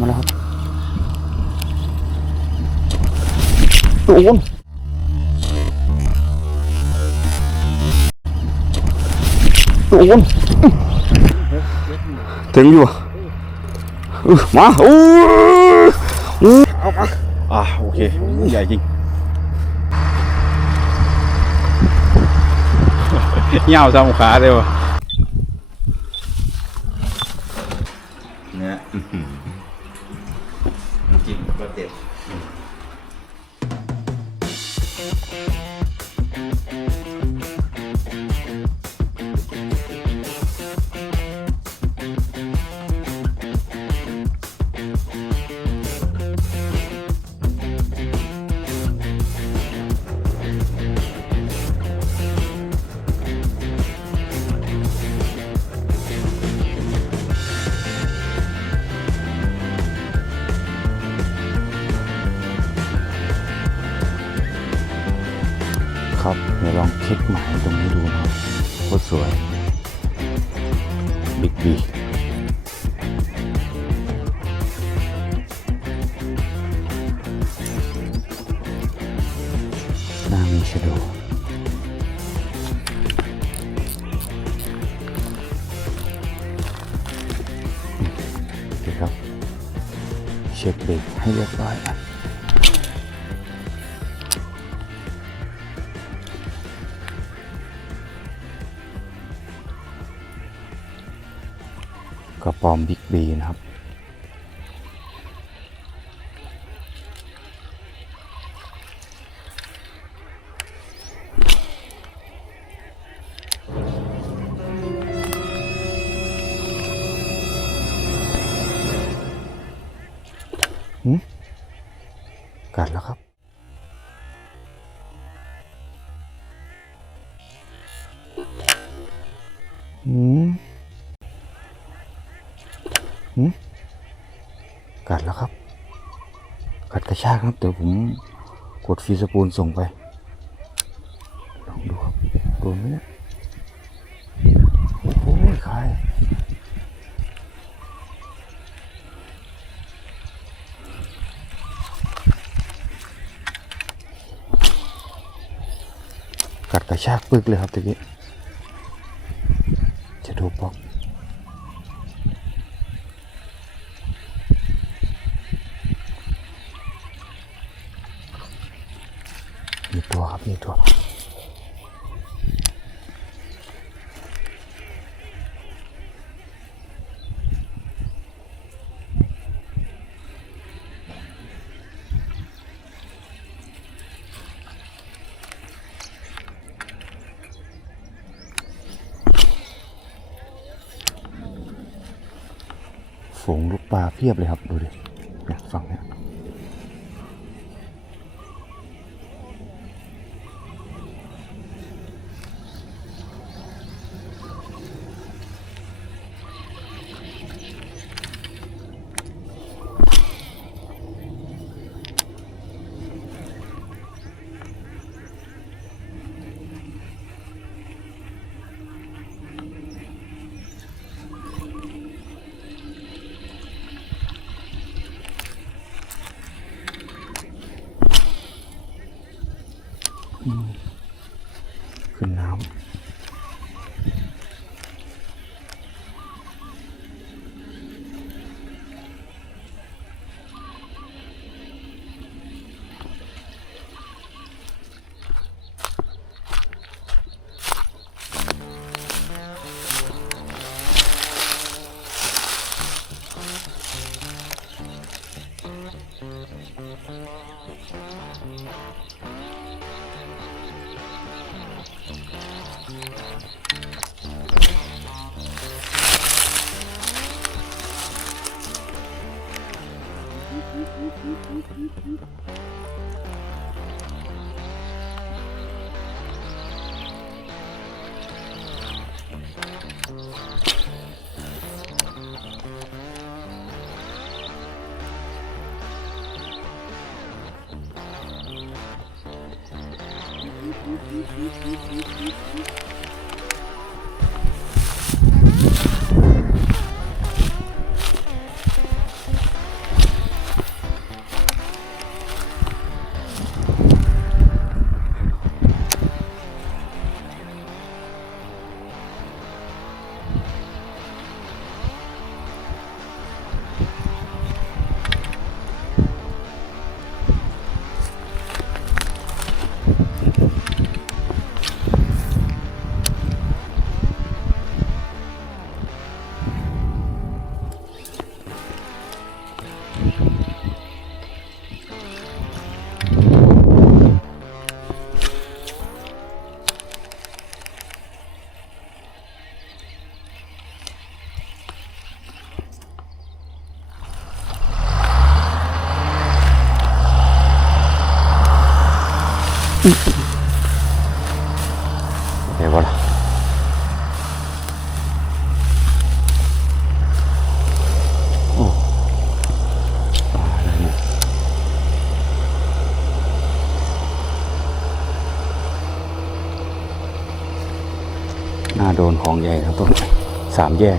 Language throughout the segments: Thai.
มาแล้วครับโดนโดนถึงอยู่อื้อมาโอ้ยอู้เอามาอ่าโอเคใหญ่จริงเหี่ยวซ้ำขาเลยวะเนี่ย จิ้มก็เด็ด เดี๋ยวลองเช็คหมายตรงนี้ดูนะครับโคตรสวย บิ๊กบีหน้ามีชะโดโอเครับ เช็คเบรกให้เรียบร้อยอะ กระป๋อมบิ๊กบีนะครับหืมกัดแล้วครับ กัดกระครับ เดี๋ยวผมกดฟีสปูลส่งไปลองดูครับโดนไหมเนี่ยโอ้ยคายกัดกระชากปึกเลยครับตะกี้ จะดูปอก มีตัวครับ มีตัว ฝูงลูกปลาเพียบเลยครับ ดูดิเนี่ยฝั่งเนี้ย น่าโดนของใหญ่ทั้งต้นสามแยก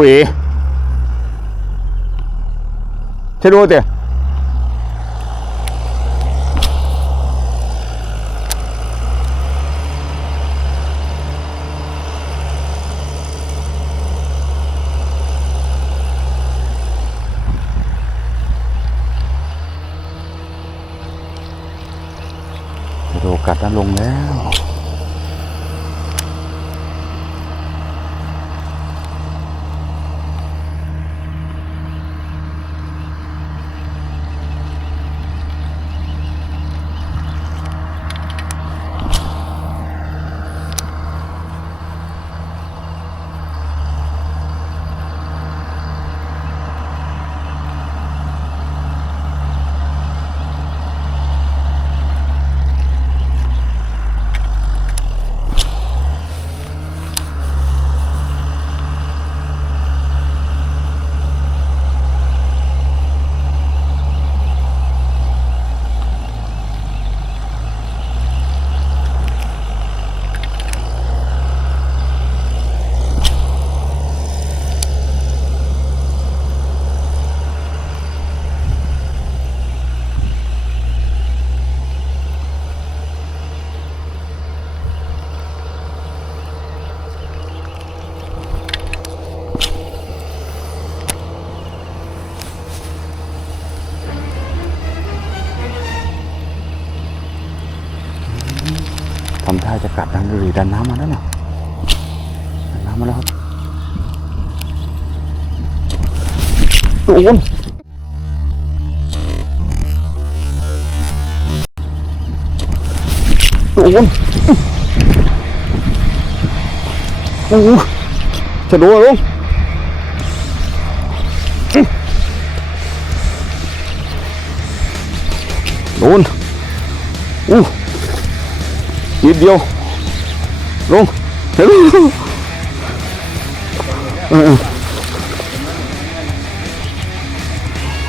อุ้ยใช่ดูเตะโดกัดด้นลงแล้ว ทำท่าจะ กัดดันหรือดันน้ำมาแล้วน่ะดันน้ำมาแล้วครับโดนโดนโอ้โหจะโดนลงโดนอู้นิดเดียวเฮ้ย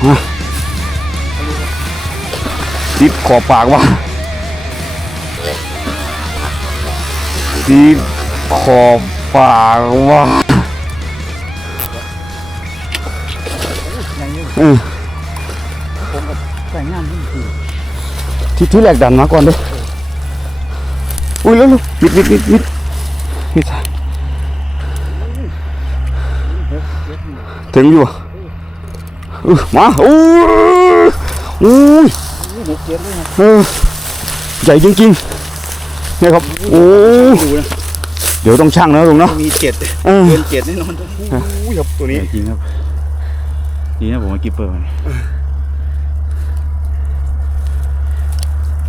เออติดขอบปากว่ะติดขอบปากว่ะออใส่งามที่ที่ที่แรกดันมาก่อนเด้ออุ้ยแล้วๆปิดปิดปิดปิด ปิดถึงอยู่อะเออมาอู้อู้ยหกเจ็ดเลยนะเออใหญ่จริงๆเนี่ยครับโอ้ดูนะเดี๋ยวต้องช่างนะลุงเนาะมีเจ็ดเออเกินเจ็ดแน่นอนอู้ยครับตัวนี้จริงครับดีนะผมมากิปเปอร์มัน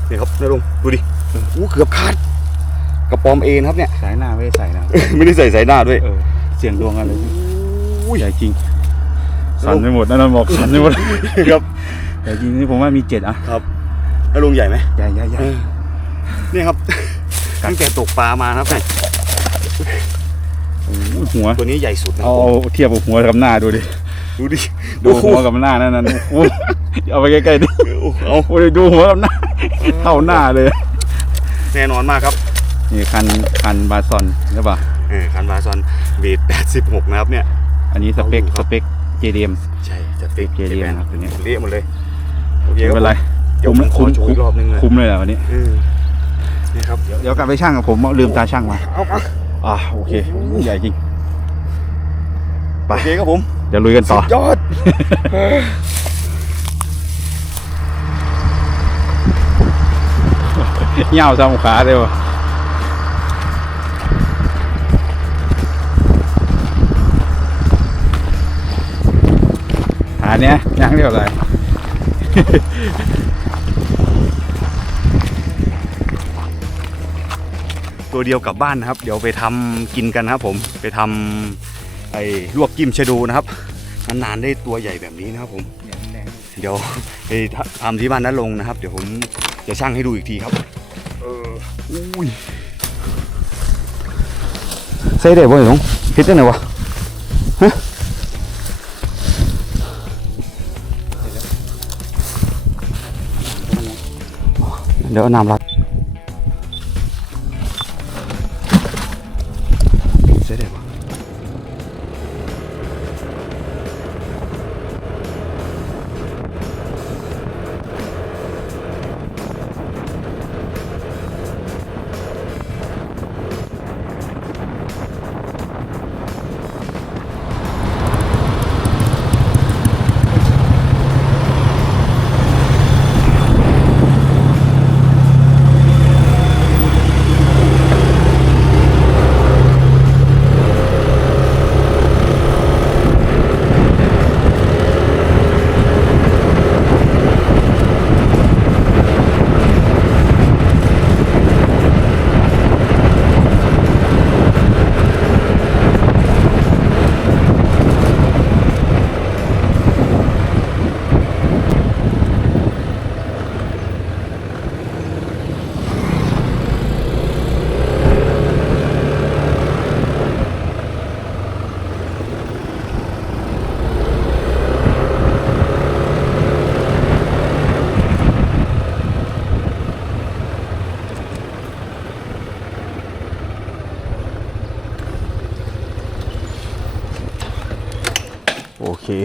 นี่ครับนะลุงดูดิอู้เกือบขาด กระปอมเอ็นครับเนี่ย สายหน้าไม่ได้ใส่นะไม่ได้ใส่สายหน้าด้วยเออเสียงดวงกันเลยอู้ยใหญ่จริงสั่นไปหมดนั่นนะบอกสั่นไปหมดครับแต่จริงนี่ผมว่ามีเจ็ดอะครับ แล้วลุงใหญ่ไหมใหญ่ใหญ่ใหญ่นี่ครับตั้งแต่ตกปลามานะครับเนี่ยโอ้โหหัวตัวนี้ใหญ่สุดนะเอาเทียบกับหัวกับหน้าดูดิดูดิดูหัวกับหน้านั่นนั่นโอ้โหเอาไปใกล้ๆดิโอ้โหเอาโอ้ยดูหัวกับหน้าเท่าหน้าเลย แน่นอนมากครับ นี่คันคันบาซอนใช่ป่ะเออคันบาซอนเบท86 นะครับเนี่ย อันนี้สเปคเอาอยู่คสรับเปคเจเดียมใช่จะฟิกเจดีย์ครับตัวนี้เละหมดเลยโอเคไม่ครับเป็นไรเดี๋ยวผมขอโชว์อีกรอบนึงเลยคุ้มเลยแหละวันนี้เออนี่ครับเดี๋ยวกลับไปช่างกับผมลืมตาช่างมาเอาเอาอ่าโอเคใหญ่จริงไปโอเคครับผมเดี๋ยวลุยกันต่อยอดเหี่ยวซ้ำขาเดียว หาเนี้ยยังเรียวอะไรตัวเดียวกลับบ้านนะครับ เดี๋ยวไปทำกินกันนะครับผมไปทำไอ้ลวกจิ้มชะดูนะครับนานๆได้ตัวใหญ่แบบนี้นะครับผมเดี๋ยวไปทำที่บ้านนั้นลงนะครับ เดี๋ยวผมจะช่างให้ดูอีกทีครับอุ้ยใส่ได้บ่หลงพิษได้ไหนวะฮะ เดี๋ยวเอ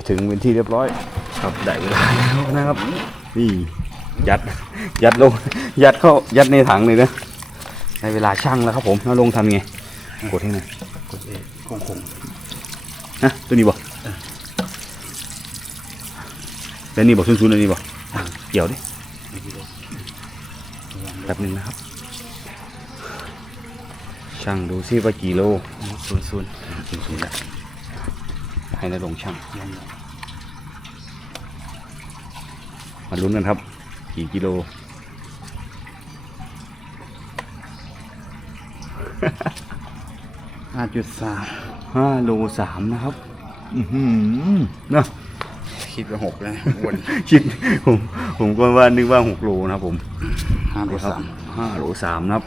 ถึงเป็นที่เรียบร้อย ครับได้เวลาแล้วนะครับนี่ยัดยัดลงยัดเข้ายัดในถังเลยนะในเวลาช่างแล้วครับผมแล้วลงทำไงกดให้หน่อยกดเอคงคงนะตัวนี้บ่แล้วนี่บอกซุนๆอันนี้บ่เกี่ยวดิแป๊บหนึงนะครับ ช่างดูซิว่ากี่โลศูนย์ศูนย์ศูนย์ศูนย์แล้วให้นายลงช่าง มา ลุ้นกันครับ กี่กิโล ห้าจุดสามห้าโลสามนะครับ อือหือเนอะคิดไปหกแล้ววนคิดผม ผมก็ว่านึกว่าหกโลนะครับผมห้าจุดครับสามห้าโลสามนะครับ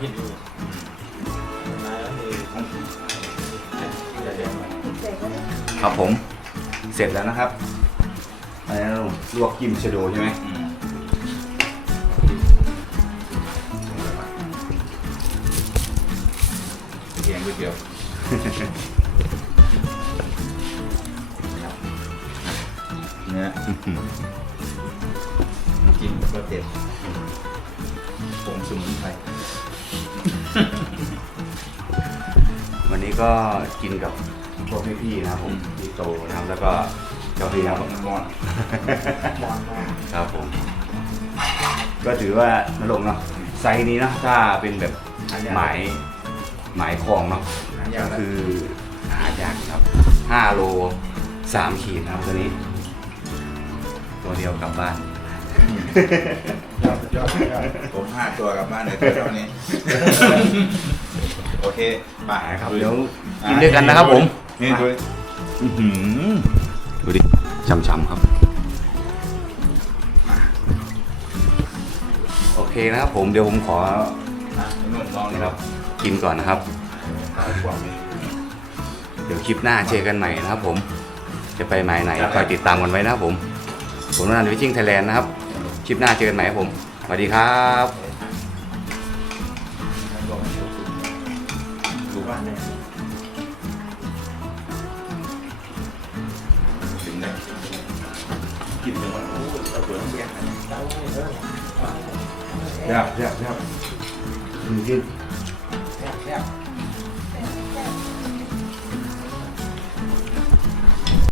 โอเคมาครับผม เสร็จแล้วนะครับอะไรนะลุงลวกกิมชะโดใช่ไหมเกียงก๋วยเตี๋ยวเนื้อกินก็เด็ดผงสมุนไพร นนี้ก็กินกับพวกพี่ๆนะครับผมพี่โตนะครับแล้วก็เจ้าพี่นะครับน้ำมันครับผม ก็ถือว่านลงค์เนาะไซส์นี้นะถ้าเป็นแบบหมายหมายคลองเนาะก็คือหายากครับ5โล3ขีดนะครับตัวนี้ ตัวเดียวกลับบ้านยอดยอดยอดผมห้าตัวกลับบ้านเลยเท่านี้ โอเค มาครับเดี๋ยวกินด้วยกันนะครับผม นี่ด้วยดูดิช้ำๆครับ โอเคนะครับผมเดี๋ยวผมขอนี่ครับกินก่อนนะครับ เดี๋ยวคลิปหน้าเจอกันใหม่นะครับผม จะไปหมายไหนคอยติดตามกันไว้นะครับผม ผมนันท์วิชิงไทยแลนด์นะครับ คลิปหน้าเจอกันใหม่ครับผม สวัสดีครับ 맞네. 근데 김정은 오고 뭐야? 야, 야, 야. 김. 야, 야.